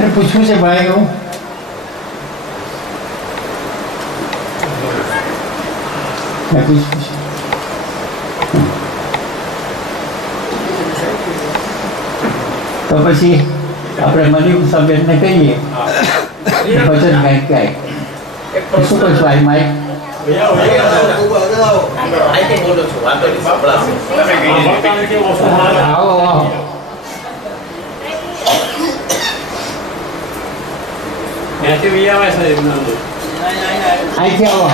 કોઈને પૂછવું છે ભાઈ? હું પૂછવું છે તો પછી આપણે મનીષાબેનને કહીએ ભજન ગાય ગાય શું કહો છો ભાઈ? માઇક આવો આવો અહીંથી આવો.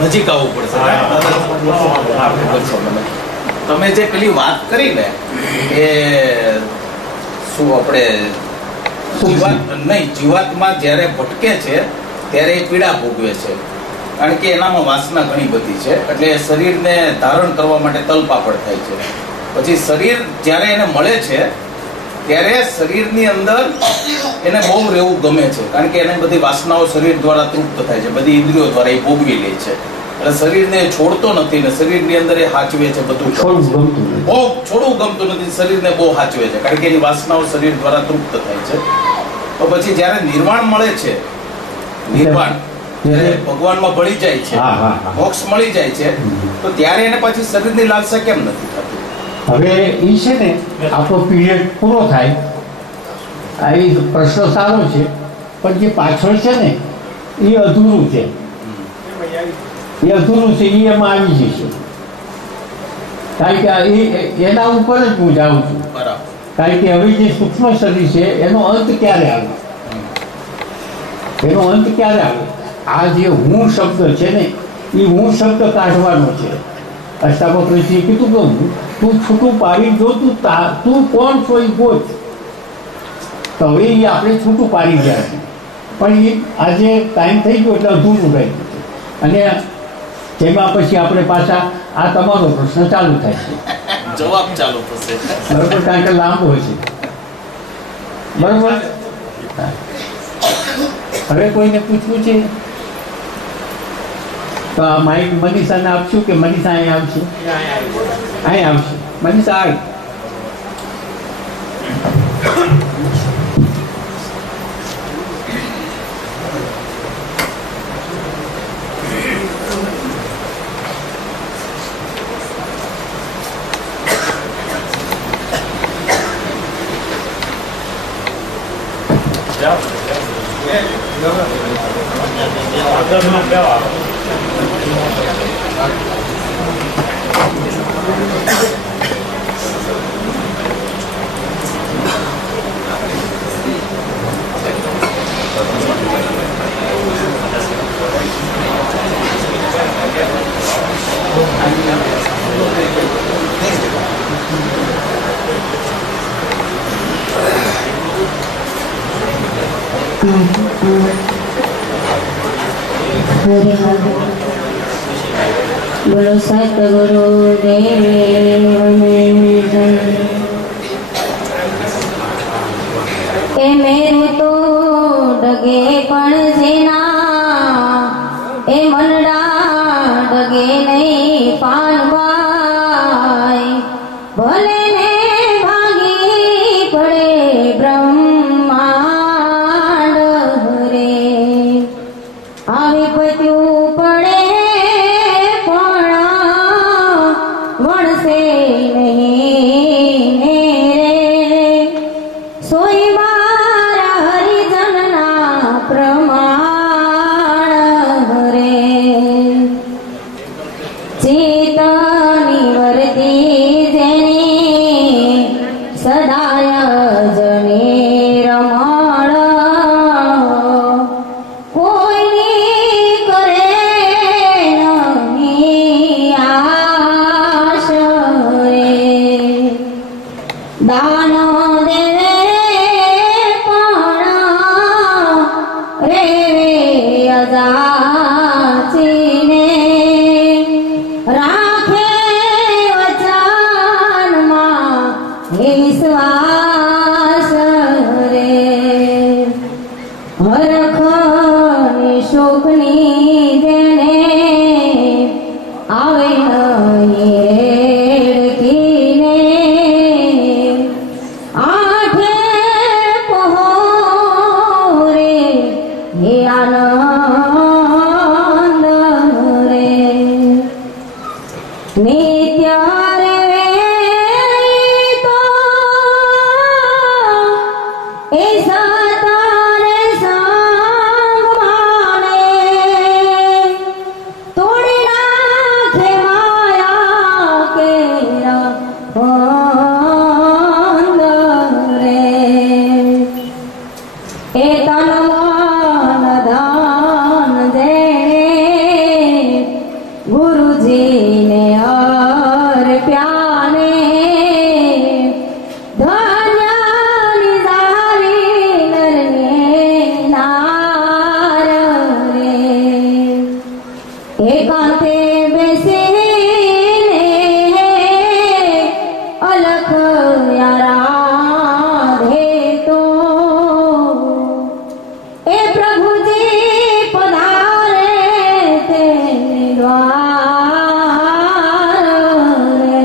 નજીક આવવું પડશે. તમે જે પેલી વાત કરી ને એ શું આપણે જીવાતમાં જ્યારે ભટકે છે ત્યારે એ પીડા ભોગવે છે, કારણ કે એનામાં વાસના ઘણી બધી છે. એટલે શરીરને ધારણ કરવા માટે તલપાપડ થાય છે. પછી શરીર જ્યારે એને મળે છે ત્યારે શરીરની અંદર એને બહુ રહેવું ગમે છે, કારણ કે એને બધી વાસનાઓ શરીર દ્વારા તૃપ્ત થાય છે, બધી ઇન્દ્રિયો દ્વારા એ ભોગવી લે છે. એટલે શરીરને છોડતો નથી ને શરીરની અંદર એ હાચવે છે, બધું બહુ છોડવું ગમતું નથી, શરીરને બહુ હાચવે છે, કારણ કે એની વાસનાઓ શરીર દ્વારા તૃપ્ત થાય છે. તો પછી જ્યારે નિર્વાણ મળે છે, નિર્વાણ જ્યારે ભગવાનમાં ભળી જાય છે, મોક્ષ મળી જાય છે, તો ત્યારે એને પાછી શરીરની લાલસા કેમ નથી થતી? હવે એ છે ને આપણો પીરિયડ પૂરો થાય, આ એ પ્રશ્ન સારો છે, પણ જે પાછળ છે ને એ અધૂરું છે, એ અધૂરું છે, એ એમાં આવી જશે. કારણ કે એના ઉપર જ હું જાઉં છું, કારણ કે હવે જે સૂક્ષ્મ શરીર છે એનો અંત ક્યારે આવે? એનો અંત ક્યારે આવે? આ જે હું શબ્દ છે ને એ હું શબ્દ કાઢવાનો છે. અષ્ટાવક્રજીએ કીધું કે તું છૂટું પાડી જો, તું કોણ છો એ ગોચ. તો હવે એ આપણે છૂટું પાડી ગયા છે, પણ એ આજે ટાઈમ થઈ ગયો એટલે અધૂરું રહી ગયું છે. અને તેમાં પછી આપણે પાછા આ તમારો પ્રશ્ન ચાલુ થાય છે, જવાબ ચાલુ થશે, બરોબર? કારણ કે લાંબો છે, બરોબર? હવે કોઈને પૂછવું છે તો આ માઇક મનીષાને આપશું કે મનીષા અહીં આવશે? અહીં આવશે. મનીષા આવી. બોલો સતગુરુ દેવને એ મેરું તો ડગે પણ જેના એ મનડા ડગે નહીં પાનવાય ભલે ને ભાગી પડે બ્રહ્માંડ રે આવી પત્યું પડે કોઈ કરે જાચીને રાખે વચનમાં હે વિશ્વાસ રે હરખની શોકની જેને આવે નહીં રેડકીને આઠે પહોરે હે આનંદ રે નિત્ય રે તો એ સતારે સંગમાને તોડી નાખે માયા કેરા બંધ રે એ તન મન ધન જેણે ગુરુજીને અર્પ્યાને ધન્ય નિધારી નરને નાર રે એકાંતે બેસીને અલખ આરાધે તો એ પ્રભુજી પધારે તે દ્વાર રે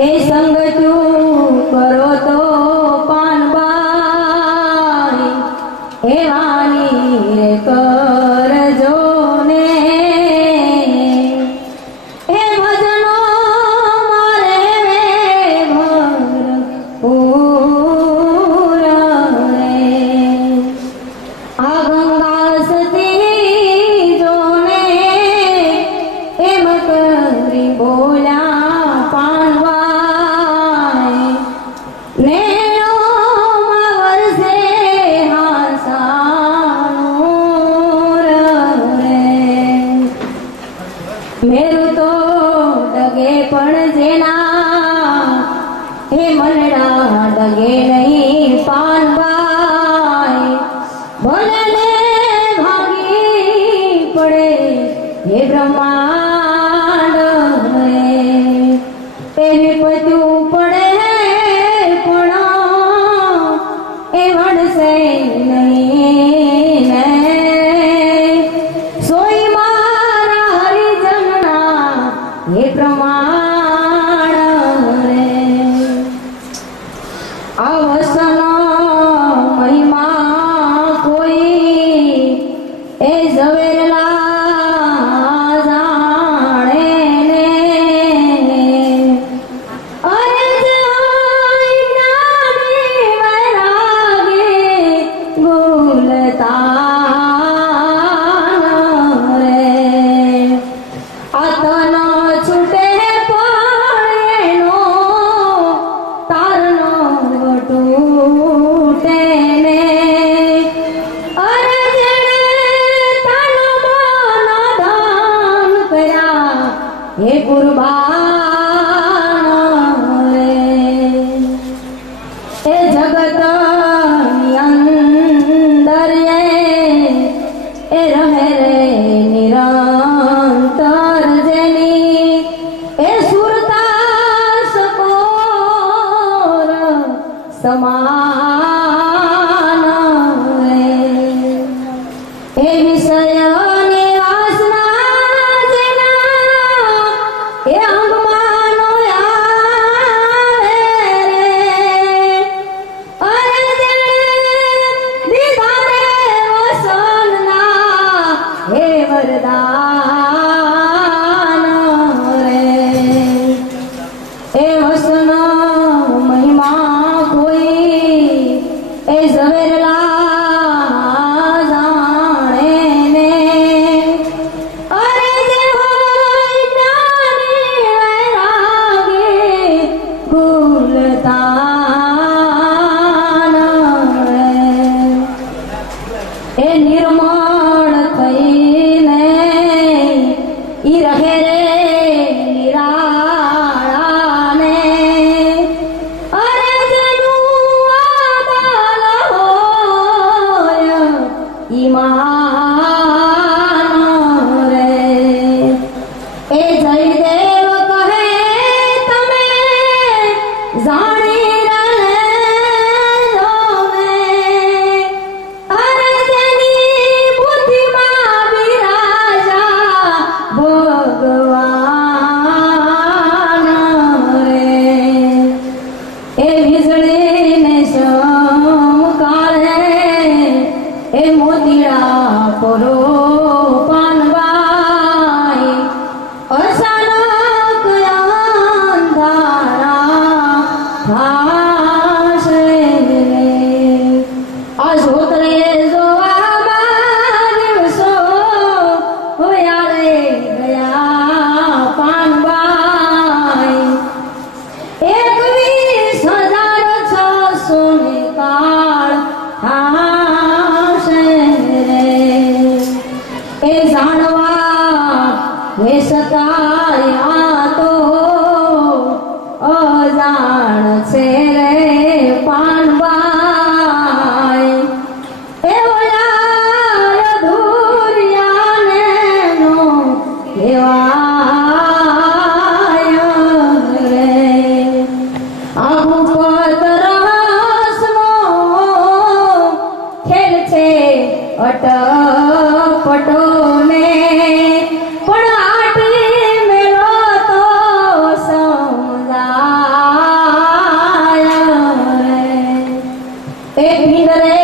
એ સંગ તું કરો તો પાનબાઈ એ વાણી રે કરજો ને એ ભજનો મારે રે ભરપૂર રે આ ગંગા સતી જોને એમ કરી બોલ્યા પાનવાય નેણોમાં વરસે હાસાનું રે મેરું તો ડગે પણ જેના હે મનડા ડગે નહીં પાનવાય ભલે ને ભાગી પડે હે બ્રહ્માંડ રે એ વિપત્યું પડે પણ એ વળશે નહીં ને સોઈ મારા હરિજનના હે પ્રમાણ રે અવસનો મહિમા કોઈ એ ઝવેરલા જાણે ને અરે જય જ્ઞાની વૈરાગી ગુલતાન રે આતનો છૂટે પણ એનો તારનો તૂટે ને અરે જેણે તાનો મન દાન કર્યા હે કુરબાન રે એ જગતની અંદર એ રહે રે નિરંતર જેની એ સુરતા સકોર સમાન રે એ વિષયની વાસના જેના એ અંગમાનો આવે રે અરે જેણે દીધા રે વસનના હે વરદાન રે એ વસનો મહિમા કોઈ એ ઝવેરલા જાણે માનો રે એ જયદેવ કહે તમે જાણી રહેજો ને અરે જેની બુદ્ધિમાં બિરાજા ભગવાન રે એ વીજળીને સમકાળે એ મોતીડા પરો પાનવાઈ અચાનક અંધારા થાશે રે આ જોતરે જોવામાં દિવસો હોયા રે ગયા પાનવાઈ 21,600 ને કાળ થાશે રે એ જાણવા વેસતાયા તો અજાણ છે રે પાનબાઈ એ ઓલા અધૂરિયાને નો કહેવાય રે આબુ પતરસનો ખેલ છે અટપટોને પણ આટી મેલો તો સમજાય રે એ ભીંડરે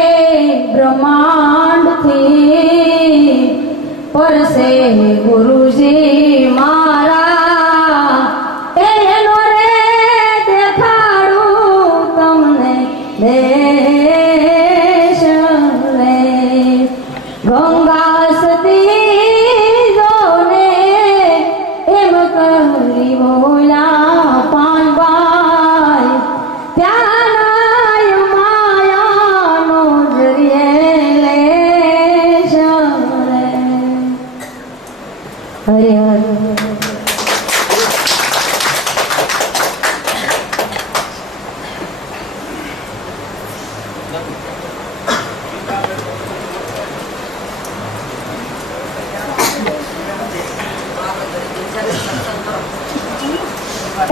બ્રહ્માંડથી પરસે ગુરુજી મારા એનો રે દેખાડું તમને દેશ રે ગંગા સતી જોને એમ કરી બોલા પાનબાઈ ત્યાં માયાનો જરીએ લેશ રે હરે હરે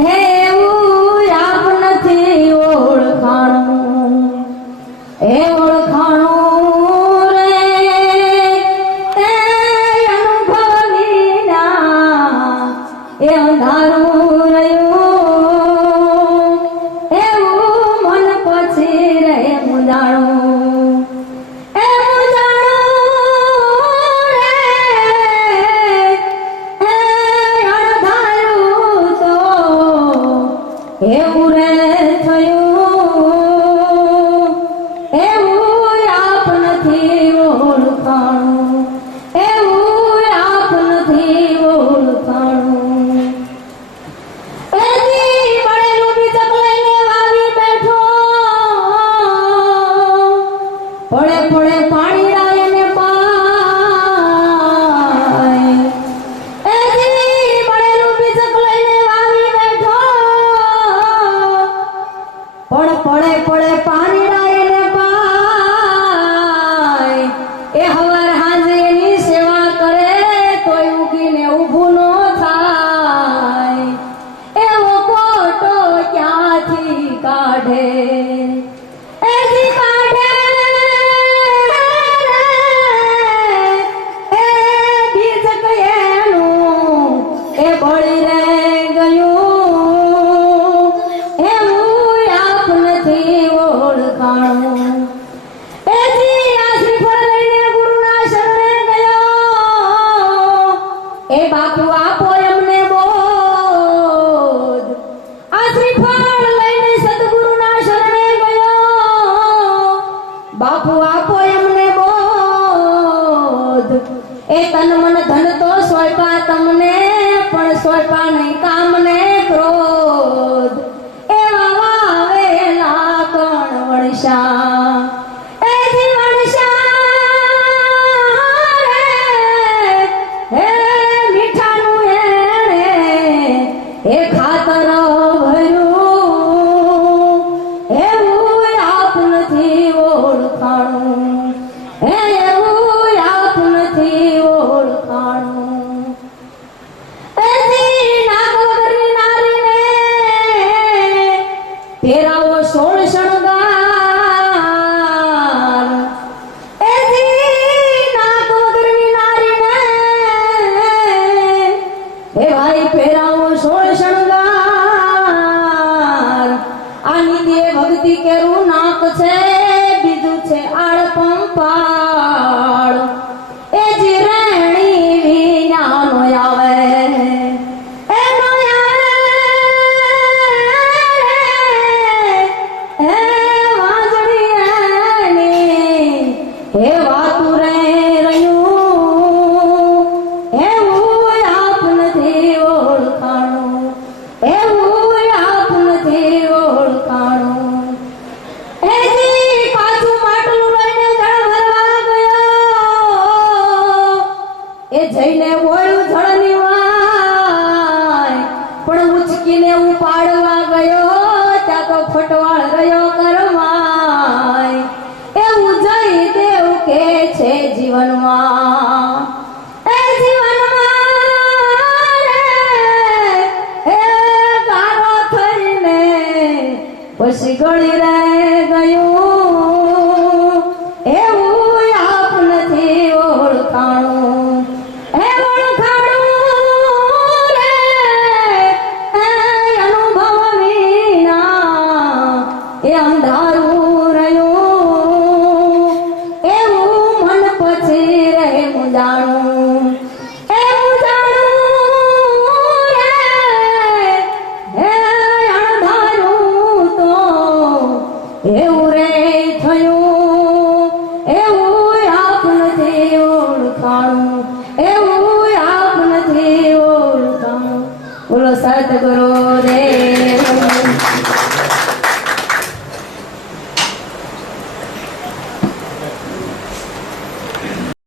એવું આપ નથી ઓળખાણું એ ઓળખાણું રે એ અનુભવ વિના એ અંધારું રહ્યું એવું મન પછી રહે મુંજાણું એ મુંજાણું રે એ અણધારું તો એવું રે થયું એવું આપ નથી ઓળખાણું એવું આપ નથી ઓળખાણું એથી મળેલું બીજક લઈને વાવી બેઠો પડે પડે પાણી રાયને પાય એથી મળેલું બીજક લઈને વાવી બેઠો પડે પડે પાણી રાયને પાય એ હવાર હાંજે એની સેવા કરે તોય ઉગીને ઊભું નો થાય એવો કોટો ક્યાંથી કાઢે એથી કાઢે એ બીજ કયેલું એ બળી રે ગયું એવું આપ નથી ઓળખાણું એથી આ શ્રીફળ લઈને ગુરુના શરણે ગયો એ બાપુ આપો એમને બોધ આ શ્રીફળ લઈને સદગુરુના શરણે ગયો બાપુ આપો એમને બોધ એ તન મન ધન તો સોંપા તમને પણ સોંપા નહીં કામ ને ક્રોધ એવા વાવેલા કોણ વણશા એ જીવણશા રે હે મીઠાનું એણે એ ખાતર ભર્યું એવું આપ નથી ઓળખાણું એવું એ જઈને બોલ્યું જળની વાય પણ ઉચકીને ઉપાડવા ગયો ત્યાં તો ફટવાળ રહ્યો કરવાય એવું જયદેવ કે છે જીવનમાં એ જીવનમાં રે એ ગારો થઈને પછી ગળી રે ગયું એવું આપ નથી ઓળખાણું એ ઓળખાણું રે એ અનુભવ વિના એ અંધારું રહ્યું એવું મન પછી રે મુંજાણું એ મુંજાણું રે એ અંધારું તો એવું રે થયું એવું આપ નથી ઓળખાણું એવું આપ નથી ઓળખાણું બોલો સતગુરુ